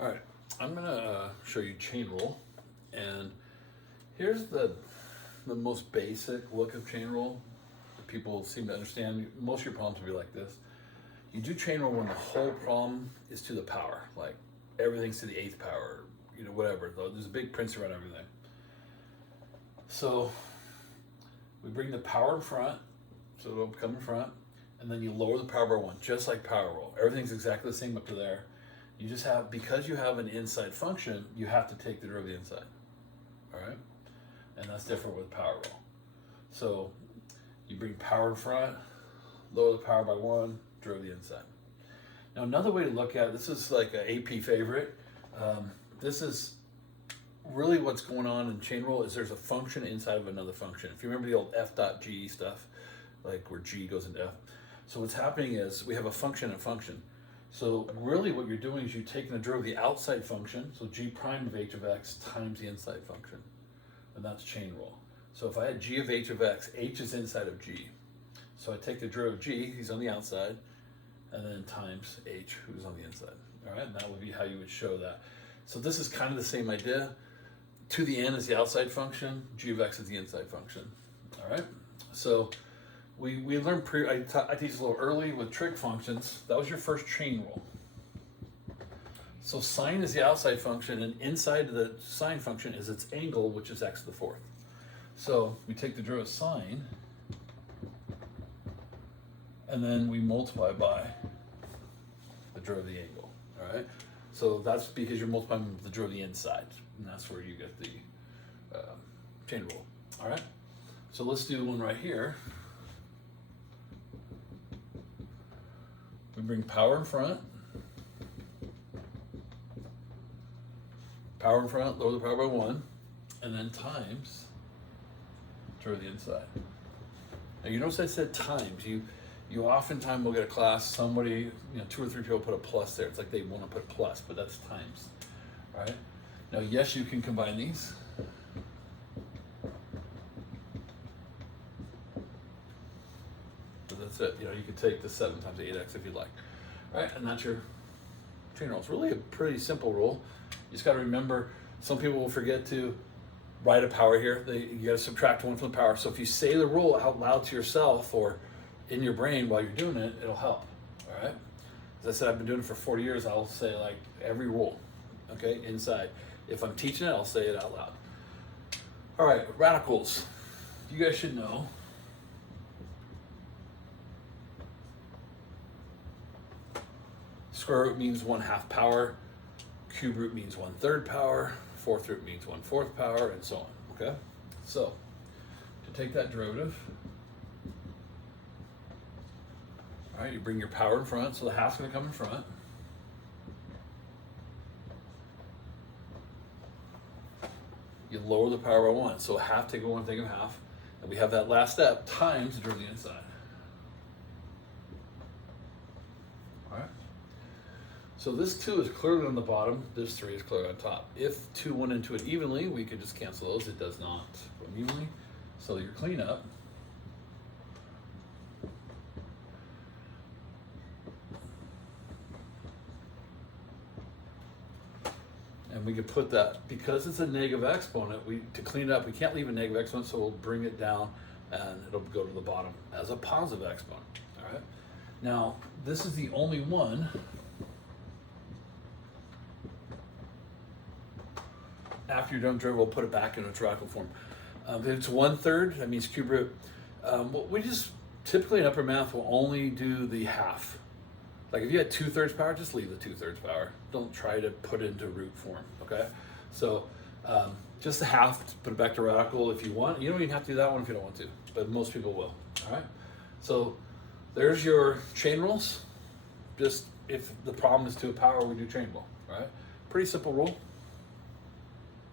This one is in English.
All right, I'm gonna show you chain rule, and here's the most basic look of chain rule that people seem to understand. Most of your problems will be like this. You do chain rule when the whole problem is to the power, like everything's to the 8th power, you know, whatever. There's a big principle around everything. So we bring the power in front, so it'll come in front, and then you lower the power by 1, just like power rule. Everything's exactly the same up to there. You just have, because you have an inside function, you have to take the derivative of the inside, all right? And that's different with power rule. So you bring power in front, lower the power by 1, derivative of the inside. Now another way to look at it, this is like an AP favorite. This is really what's going on in chain rule is there's a function inside of another function. If you remember the old f dot g stuff, like where g goes into f. So what's happening is we have a function and a function. So really what you're doing is you're taking the derivative of the outside function, so g prime of h of x times the inside function. And that's chain rule. So if I had g of h of x, h is inside of g. So I take the derivative of g, he's on the outside, and then times h, who's on the inside. All right, and that would be how you would show that. So this is kind of the same idea. To the n is the outside function, g of x is the inside function. All right, so we learned, I teach a little early with trig functions. That was your first chain rule. So sine is the outside function, and inside of the sine function is its angle, which is x to the 4th. So we take the derivative of sine, and then we multiply by the derivative of the angle, all right? So that's because you're multiplying the derivative of the inside, and that's where you get the chain rule, all right? So let's do one right here. We bring power in front, lower the power by 1, and then times derivative of the inside. Now you notice I said times. You oftentimes will get a class, somebody, 2 or 3 people put a plus there. It's like they want to put plus, but that's times, all right? Now, yes, you can combine these. But that's it. You could take the 7 times 8x if you'd like, all right? And that's your chain rule. It's really a pretty simple rule. You just got to remember, some people will forget to write a power here. You got to subtract 1 from the power. So if you say the rule out loud to yourself or in your brain while you're doing it, it'll help, all right? As I said, I've been doing it for 40 years. I'll say like every rule, okay, inside. If I'm teaching it, I'll say it out loud. All right, radicals. You guys should know. Square root means 1/2 power. Cube root means 1/3 power. 4th root means 1/4 power, and so on, okay? So, to take that derivative, all right, you bring your power in front, so the half's gonna come in front. You lower the power by 1, so half take 1, take a half, and we have that last step times the derivative of the inside. All right. So this 2 is clearly on the bottom, this 3 is clearly on top. If 2 went into it evenly, we could just cancel those. It does not go evenly. So your cleanup, and we could put that, because it's a negative exponent, to clean it up, we can't leave a negative exponent, so we'll bring it down and it'll go to the bottom as a positive exponent, all right? Now, this is the only one after you're done derivative, we'll put it back in its radical form. If it's 1/3, that means cube root. We just, typically in upper math, will only do the half. Like if you had 2/3 power, just leave the 2/3 power. Don't try to put it into root form, okay? So just the half, put it back to radical if you want. You don't even have to do that one if you don't want to, but most people will, all right? So there's your chain rules. Just if the problem is to a power, we do chain rule, all right? Pretty simple rule.